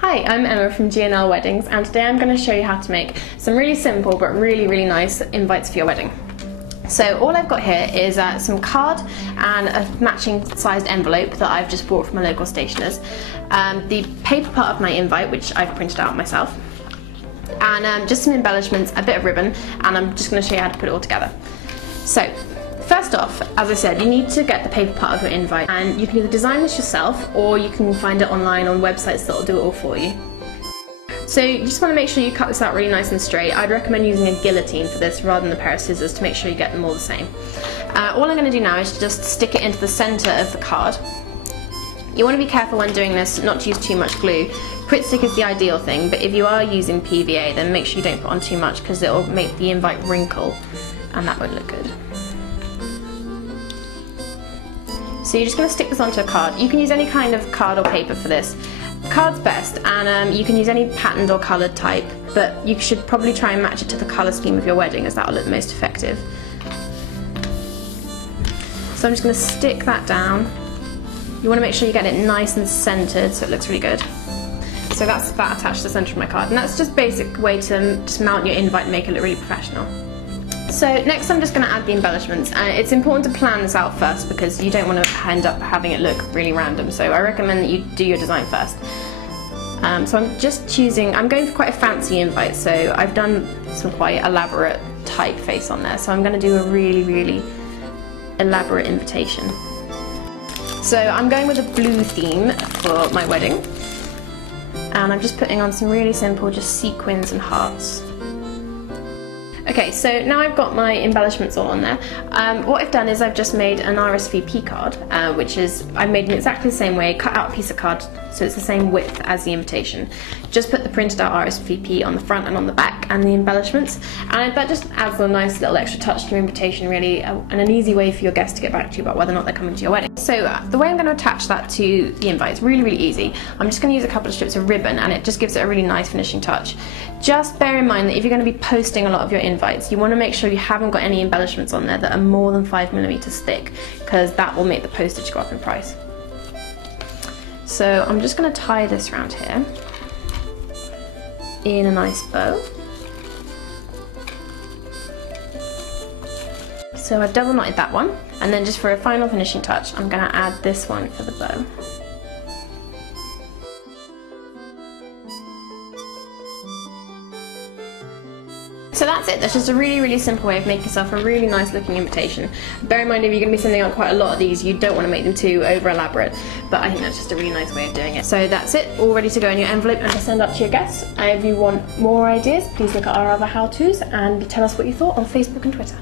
Hi, I'm Emma from G&L Weddings, and today I'm going to show you how to make some really simple but really nice invites for your wedding. So all I've got here is some card and a matching sized envelope that I've just bought from a local stationer's, the paper part of my invite, which I've printed out myself, and just some embellishments, a bit of ribbon, and I'm just going to show you how to put it all together. So first off, as I said, you need to get the paper part of your invite, and you can either design this yourself or you can find it online on websites that will do it all for you. So you just want to make sure you cut this out really nice and straight. I'd recommend using a guillotine for this rather than a pair of scissors to make sure you get them all the same. All I'm going to do now is just stick it into the centre of the card. You want to be careful when doing this not to use too much glue. Pritt stick is the ideal thing, but if you are using PVA then make sure you don't put on too much because it will make the invite wrinkle and that won't look good. So you're just going to stick this onto a card. You can use any kind of card or paper for this. Card's best, and you can use any patterned or coloured type, but you should probably try and match it to the colour scheme of your wedding, as that will look the most effective. So I'm just going to stick that down. You want to make sure you get it nice and centred so it looks really good. So that's that attached to the centre of my card, and that's just a basic way to just mount your invite and make it look really professional. So next I'm just going to add the embellishments, and it's important to plan this out first because you don't want to end up having it look really random, so I recommend that you do your design first. So I'm going for quite a fancy invite, so I've done some quite elaborate typeface on there, so I'm going to do a really elaborate invitation. So I'm going with a blue theme for my wedding, and I'm just putting on some really simple just sequins and hearts. Okay, so now I've got my embellishments all on there. What I've done is I've just made an RSVP card, which is, I've made in exactly the same way, cut out a piece of card so it's the same width as the invitation. Just put the printed out RSVP on the front and on the back and the embellishments, and that just adds a nice little extra touch to your invitation really, and an easy way for your guests to get back to you about whether or not they're coming to your wedding. So the way I'm going to attach that to the invite is really easy. I'm just going to use a couple of strips of ribbon, and it just gives it a really nice finishing touch. Just bear in mind that if you're going to be posting a lot of your invites, you want to make sure you haven't got any embellishments on there that are more than 5mm thick, because that will make the postage go up in price. So I'm just going to tie this around here in a nice bow. So I've double knotted that one, and then just for a final finishing touch I'm going to add this one for the bow. So that's it. That's just a really simple way of making yourself a really nice looking invitation. Bear in mind, if you're going to be sending out quite a lot of these, you don't want to make them too over elaborate, but I think that's just a really nice way of doing it. So that's it, all ready to go in your envelope and to send out to your guests. If you want more ideas, please look at our other how-tos and tell us what you thought on Facebook and Twitter.